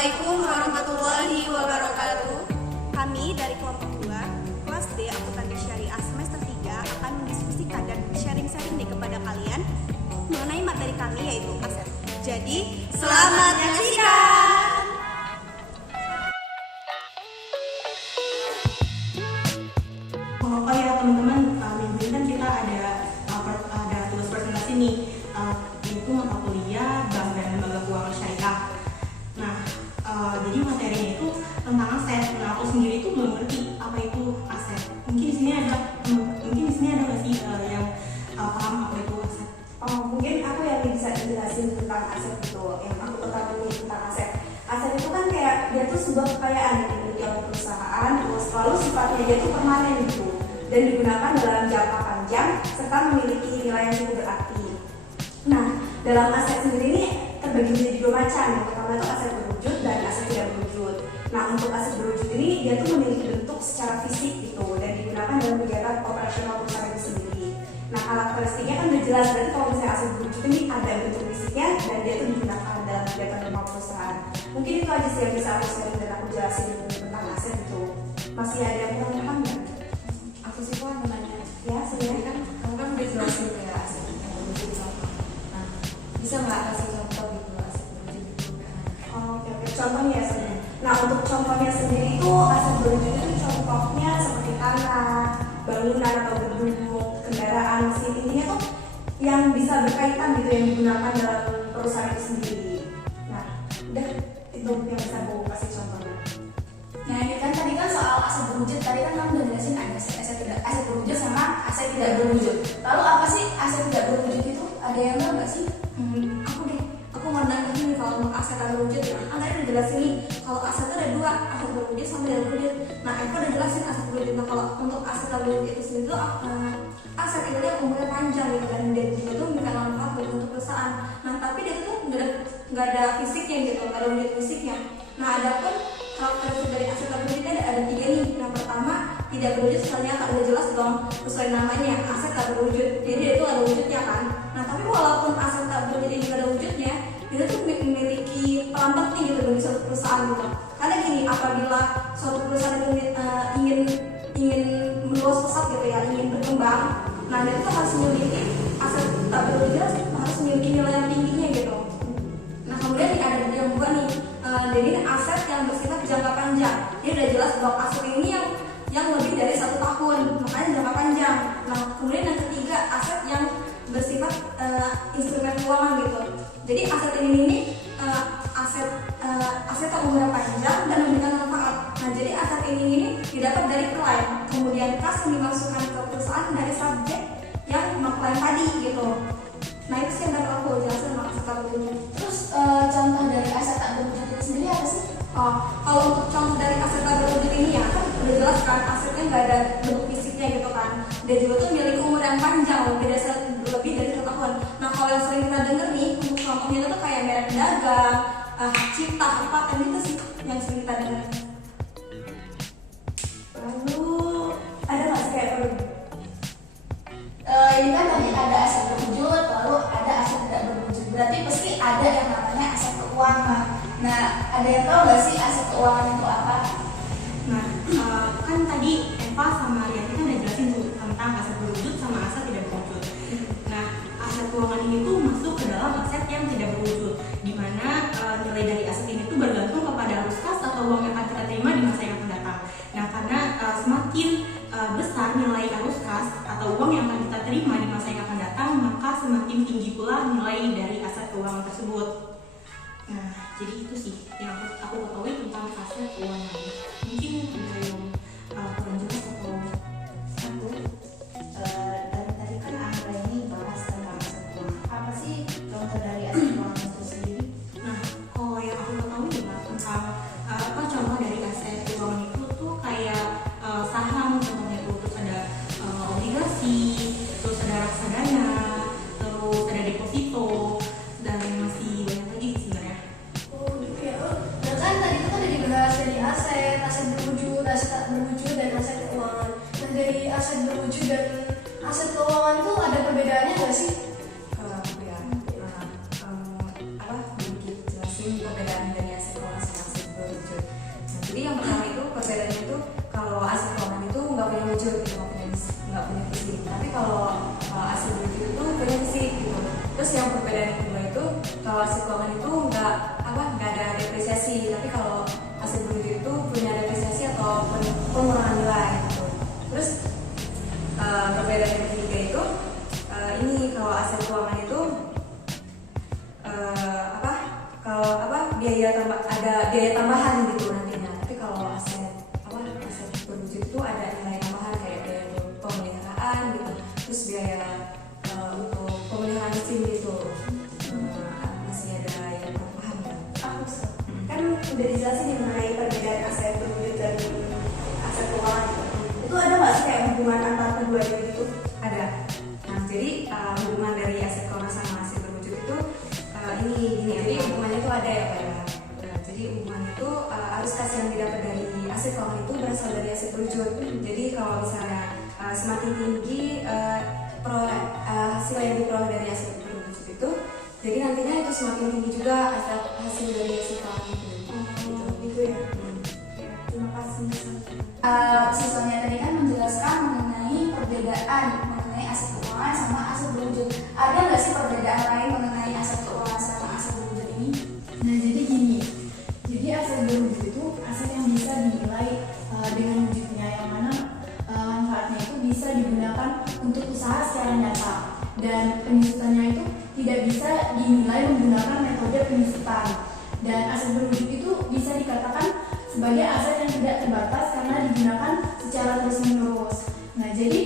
Assalamualaikum warahmatullahi wabarakatuh. Kami dari kelompok 2, kelas D Akuntansi Syariah semester 3 akan mendiskusikan dan sharing-sharing nih kepada kalian mengenai materi kami yaitu aset. Jadi, selamat menyaksikan. Oh ya teman-teman, minggu ini kan kita ada tugas presentasi nih, yaitu mata kuliah Bank dan Lembaga Keuangan Syariah. Nah, jadi materinya itu tentang aset. Nah, aku sendiri itu belum ngerti apa itu aset. Mungkin di sini ada nggak sih yang paham apa itu aset? Mungkin aku yang bisa dijelasin tentang aset itu, yang aku ketahui tentang aset. Aset itu kan kayak dia tuh sebuah kekayaan yang dimiliki oleh perusahaan, terus lalu sifatnya dia tuh permanen gitu, dan digunakan dalam jangka panjang serta memiliki nilai yang cukup berarti. Nah, dalam aset sendiri ini terbagi menjadi dua macam. Yang pertama itu aset berwujud dan aset tidak berwujud. Nah, untuk aset berwujud ini dia tuh memiliki bentuk secara fisik gitu dan digunakan dalam kegiatan operasional perusahaan itu sendiri. Nah, karakteristiknya kan udah jelas, berarti kalau misalnya aset berwujud ini ada bentuk fisiknya dan dia tuh digunakan dalam kegiatan normal perusahaan. Mungkin itu aja sih yang bisa aku sharing dan aku jelasin tentang aset itu. Masih ada yang kurang paham nggak? Aku sih mau nanya. Ya, sebenarnya Kan kamu kan udah jelasin ya aset yang berwujud sama. Nah, bisa nggak kasih contoh gitu aset berwujud itu? Oke. Contohnya ya sebenarnya. Nah, untuk contohnya sendiri itu aset berwujud itu contohnya seperti tanah, bangunan atau gedung, kendaraan, mesin, intinya tuh yang bisa berkaitan gitu yang digunakan dalam perusahaan itu sendiri. Nah, udah itu yang bisa aku kasih contohnya. Nah, ini kan tadi kan soal aset berwujud. Tadi kan kamu udah jelasin ada aset berwujud sama aset tidak berwujud. Lalu apa sih aset tidak berwujud itu? Ada yang tahu nggak sih? Aku mau nanya gini, kalau untuk aset tidak berwujud ya, kan tadi udah jelasin nih kalau aset itu ada dua, aset berwujud sama tidak berwujud. Nah, Eva udah jelasin aset berwujud. Nah, kalau untuk aset tidak berwujud itu sendiri tuh aset itu yang umurnya panjang gitu, dan dia juga tuh memberikan manfaat bagi untuk perusahaan. Nah, tapi dia tuh nggak ada fisiknya gitu, nggak ada wujud fisiknya. Nah, ada pun karakteristik dari aset tidak berwujud ada tiga nih. Yang pertama, tidak berwujud ternyata udah jelas dong sesuai namanya, aset tak berwujud. Jadi itu ada wujudnya kan. Nah, tapi walaupun aset tak berwujud ini nggak ada wujudnya, itu tuh memiliki peran penting gitu bagi suatu perusahaan gitu. Karena gini, apabila suatu perusahaan itu ingin meluas pesat gitu ya, ingin berkembang, nah dia tuh harus memiliki aset tak berwujud, harus memiliki nilai yang tingginya gitu. Nah, kemudian ada yang kedua nih, jadi aset yang bersifat jangka panjang. Dia udah jelas bahwa aset ini yang lebih dari 1 tahun, makanya jangka panjang. Nah, kemudian yang ketiga, aset yang bersifat instrumen keuangan gitu. Jadi aset ini aset yang umurnya panjang dan memberikan manfaat. Nah, jadi aset ini didapat dari klaim, kemudian kas yang dimasukkan ke perusahaan dari subjek yang mengklaim tadi gitu. Nah, itu sih yang dapat aku jelasin tentang aset tak berwujud. Terus contoh dari aset tak berwujud itu sendiri apa sih? Kalau untuk contoh dari aset tak berwujud ini ya kan udah jelas kan, asetnya nggak ada bentuk fisiknya gitu kan. Dia juga tuh memiliki umur yang panjang, lebih dari 1 tahun. Nah, kalau yang sering kita denger nih untuk contohnya itu tuh kayak merek dagang, hak cipta, hak paten, itu sih yang sering kita denger. Lalu ada nggak sih kayak Ini kan tadi ada aset berwujud, lalu ada aset tidak berwujud. Berarti pasti ada yang namanya aset keuangan. Nah, ada yang tahu nggak sih aset keuangan itu apa? Nah, kan tadi Eva sama Rianti kan udah jelasin tuh tentang aset berwujud sama aset tidak berwujud. Nah, aset keuangan ini tuh masuk ke dalam aset yang tidak berwujud, di mana nilai dari aset ini tuh bergantung kepada arus kas atau uang yang akan kita terima di masa yang akan datang. Nah, karena semakin besar nilai arus kas atau uang yang akan kita terima di masa yang akan datang, maka semakin tinggi pula nilai dari aset keuangan tersebut. Nah, jadi itu sih yang aku ketahui tentang aset keuangan. Mungkin ada yang kurang jelas atau Aku dari tadi kan Angga ini bahas tentang aset keuangan. Apa sih contoh dari aset keuangan itu sendiri? Nah, kalau yang aku ketahui juga tentang contoh dari aset keuangan itu tuh kayak saham contohnya itu, terus ada obligasi, terus ada reksadana, terus ada deposito, dan masih banyak lagi sebenarnya. Oh, gitu ya. Nah, kan tadi itu kan udah dibahas dari aset berwujud, aset tak berwujud, dan aset keuangan. Nah, dari aset berwujud dan aset keuangan tuh ada perbedaannya nggak sih? Jelasin perbedaan dari aset keuangan masing-masing. berwujud. Nah, jadi yang pertama itu perbedaannya itu kalau aset keuangan itu nggak punya wujud, gitu, nggak punya fisik. Tapi kalau aset berwujud itu punya fisik gitu. Terus yang perbedaan yang kedua itu kalau aset keuangan itu nggak ada depresiasi, tapi kalau aset berwujud itu punya depresiasi atau pengurangan nilai gitu. Terus perbedaan yang ketiga itu ini kalau aset keuangan itu ada biaya tambahan gitu nantinya. Tapi kalau aset berwujud itu ada nilai tambahan kayak biaya pemeliharaan gitu, terus biaya untuk pemeliharaan mesin gitu. Masih ada yang kurang paham kan? Kan udah dijelasin nih mengenai perbedaan aset berwujud dan aset keuangan gitu. Itu ada nggak sih kayak hubungan antara keduanya gitu? Ada. Nah, jadi hubungan dari aset keuangan sama aset berwujud itu ini gini. Jadi hubungannya itu ada ya Pak. Jadi hubungannya itu arus kas yang didapat dari aset keuangan itu berasal dari aset berwujud. Jadi kalau misalnya semakin tinggi hasil yang diperoleh dari aset berwujud itu, jadi nantinya itu semakin tinggi juga hasil dari aset keuangan itu. Gitu ya. Terima kasih. Siswanya tadi kan menjelaskan mengenai perbedaan mengenai aset keuangan sama aset berwujud. Ada nggak sih perbedaan lain mengenai aset keuangan sama aset berwujud ini? Nah, jadi gini. Jadi aset berwujud itu aset yang bisa dinilai dengan wujudnya, yang mana manfaatnya itu bisa digunakan untuk usaha secara nyata, dan penyusutannya itu tidak bisa dinilai menggunakan metode penyusutan. Dan aset berwujud itu bisa dikatakan sebagai aset yang tidak terbatas karena digunakan secara terus-menerus. Nah, jadi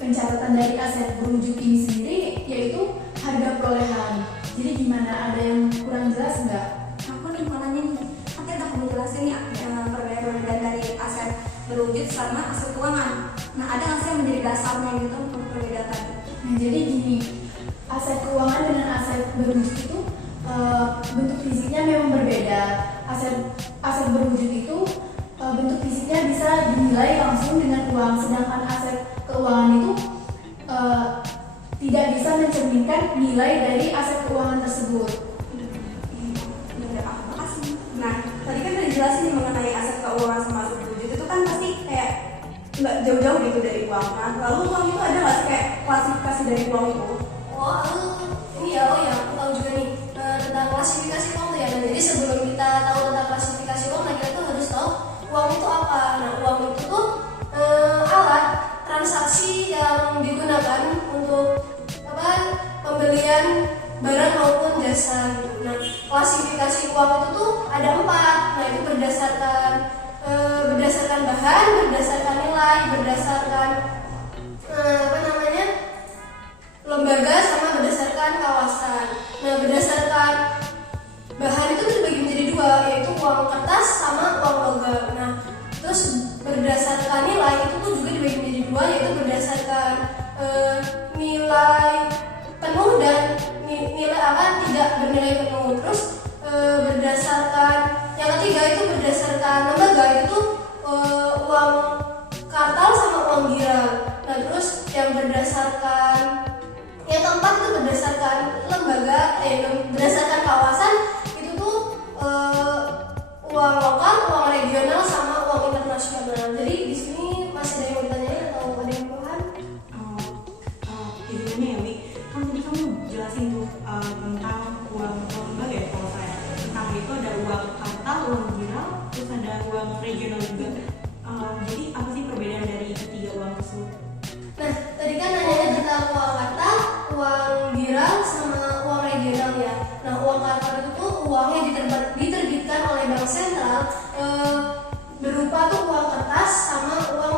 pencatatan dari aset berwujud ini sendiri yaitu harga perolehan. Jadi gimana, ada yang kurang jelas nggak? Aku nih mau nanya nih, nanti udah kamu jelasin nih perbedaan dari aset berwujud sama aset keuangan. Nah, ada nggak sih yang menjadi dasarnya gitu untuk perbedaan tadi? Nah, jadi gini, aset keuangan dengan aset berwujud itu bentuk fisiknya memang berbeda. Aset berwujud itu bentuk fisiknya bisa dinilai langsung dengan uang, sedangkan aset keuangan itu tidak bisa mencerminkan nilai dari aset keuangan tersebut. Nah, tadi kan udah dijelasin nih mengenai aset keuangan sama aset berwujud itu kan pasti kayak nggak jauh-jauh gitu dari uang. Nah, lalu uang itu ada nggak sih kayak klasifikasi dari uang itu? Aku tahu juga nih tentang klasifikasi uang tuh ya. Nah, jadi sebelum kita tahu tentang klasifikasi uang, kita tuh harus tahu uang itu apa. Nah, uang itu tuh alat transaksi yang digunakan untuk pembelian barang maupun jasa. Nah, klasifikasi uang itu tuh ada 4. Nah, itu berdasarkan bahan, berdasarkan nilai, berdasarkan lembaga, sama berdasarkan kawasan. Nah, berdasarkan bahan itu terbagi menjadi 2, yaitu uang kertas sama uang logam. Nah, terus berdasarkan nilai itu tuh juga dibagi menjadi 2, yaitu berdasarkan nilai penuh dan nilai tidak bernilai penuh. Terus berdasarkan yang ketiga itu berdasarkan lembaga, itu uang kartal sama uang girang. Nah, terus yang keempat itu berdasarkan lembaga, berdasarkan kawasan, itu tuh uang lokal, uang regional sama uang internasional. Jadi di sini masih ada yang mau ditanyain atau ada yang paham? Intinya ya, Wi, kan tadi kamu jelasin tuh tentang uang lembaga ya, kalau saya tentang itu ada uang kartal, uang giral, terus ada uang regional juga. Jadi apa sih perbedaan dari ketiga uang tersebut? Nah, tadi kan nanya tentang uang kartal, uang giral, sama uang regional ya. Nah, uang kartal itu tuh uang yang diterbitkan oleh bank sentral, berupa tuh uang kertas sama uang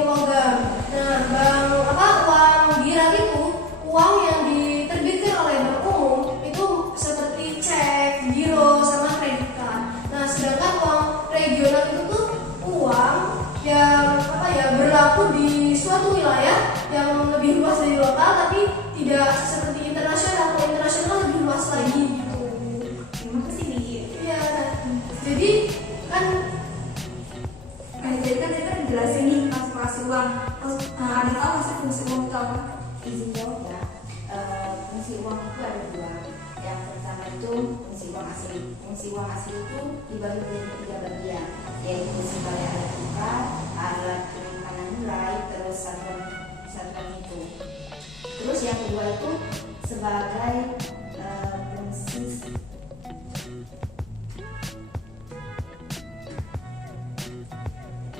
logam. Nah, uang giral itu uang yang diterbitkan oleh bank umum, itu seperti cek, giro, sama kredit card. Nah, sedangkan uang regional itu tuh uang yang berlaku di suatu wilayah yang lebih luas dari lokal, tapi tidak seperti internasional. Kalau internasional lebih luas lagi gitu. Terima kasih nih. Iya. Jadi kan kita dijelasin nih klasifikasi uang. Terus ada tahu nggak sih fungsi uang itu apa? Izin jawab ya. Fungsi uang itu ada 2. Yang pertama itu fungsi uang asli. fungsi uang asli itu dibagi menjadi 3 bagian, yaitu sebagai alat tukar, alat penyimpanan nilai, terus satuan itu. Terus yang kedua itu sebagai fungsi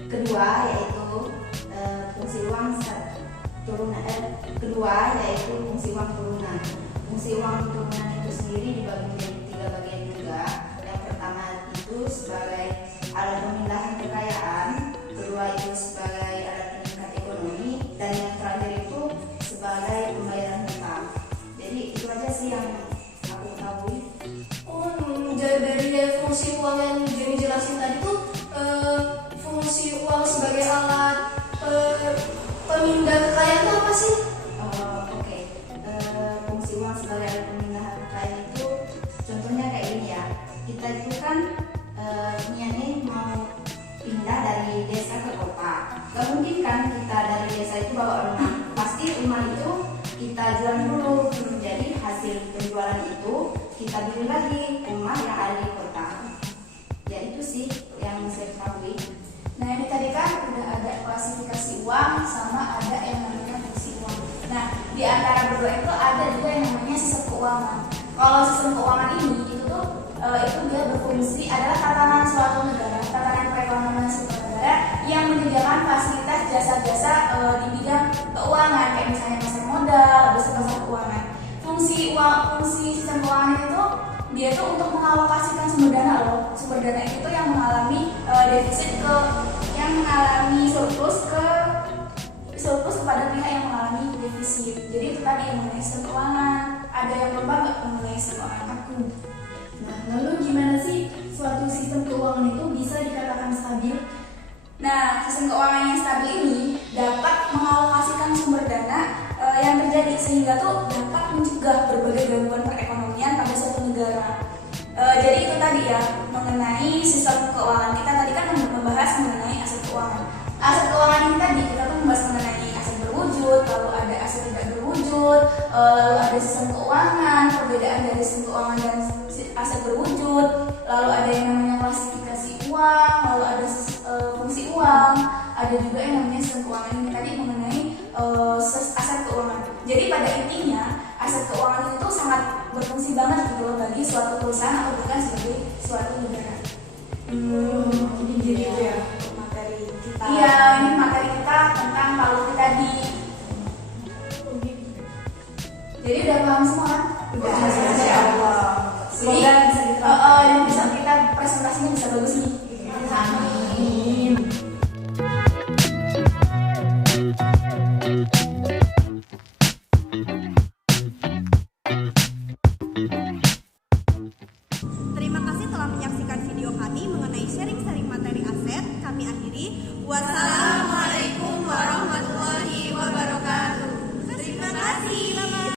kedua yaitu fungsi uang turunan. Kedua yaitu fungsi uang turunan. Fungsi uang turunan itu sendiri dibagi menjadi 3 bagian juga. Yang pertama itu sebagai alat pemindahan kekayaan, kedua itu sebagai alat peningkat ekonomi, dan yang terakhir itu sebagai pembayaran hutang. Jadi itu aja sih yang aku ketahui. Dari fungsi uang yang Jenny jelasin tadi tuh, fungsi uang sebagai alat pemindah kekayaan itu apa sih? Oke. Fungsi uang sebagai alat pemindahan kekayaan itu contohnya kayak gini ya. Kita itu kan niatnya mau pindah dari desa ke kota. Gak mungkin kan kita dari desa itu bawa rumah. Pasti rumah itu kita jual dulu. Jadi hasil penjualan itu kita beli lagi rumah yang ada di kota. Ya itu sih yang saya ketahui. Nah ini tadi kan udah ada klasifikasi uang sama ada yang namanya fungsi uang. Nah di antara berdua itu ada juga yang namanya sistem keuangan. Kalau sistem keuangan ini itu tuh itu dia berfungsi adalah tatanan suatu negara, tatanan perekonomian suatu negara yang menyediakan fasilitas jasa-jasa di bidang keuangan kayak misalnya pasar modal, habis itu pasar keuangan. Fungsi sistem keuangan itu dia tuh untuk mengalokasikan sumber dana loh. Sumber dana itu yang mengalami defisit yang mengalami surplus kepada pihak yang mengalami defisit. Jadi itu tadi yang mengenai sistem keuangan. Ada yang belum nggak mengenai sistem keuangan aku? Nah, lalu gimana sih suatu sistem keuangan itu bisa dikatakan stabil? Nah, sistem keuangan yang stabil ini dapat mengalokasikan sumber dana yang terjadi sehingga tuh dapat mencegah berbagai gangguan perekonomian pada suatu negara. Jadi itu tadi ya mengenai sistem keuangan. Kita tadi kan membahas mengenai aset keuangan. Aset keuangan ini tadi kita tuh membahas mengenai aset berwujud, lalu ada aset tidak berwujud, lalu ada sistem keuangan, perbedaan dari sistem keuangan dan aset berwujud, lalu ada yang namanya klasifikasi uang, lalu ada fungsi uang, ada juga yang namanya sistem keuangan ini tadi mengenai aset keuangan. Jadi pada intinya aset keuangan itu sangat berfungsi banget gitu loh bagi suatu perusahaan atau bukan sebagai suatu negara. Jadi itu ya materi kita. Iya, ini materi kita tentang Paluti tadi. Jadi udah paham semua kan? Udah, insya Allah. Semoga bisa kita presentasinya bisa bagus nih. Amin. Terima kasih telah menyaksikan video kami mengenai sharing-sharing materi aset. Kami akhiri. Wassalamualaikum.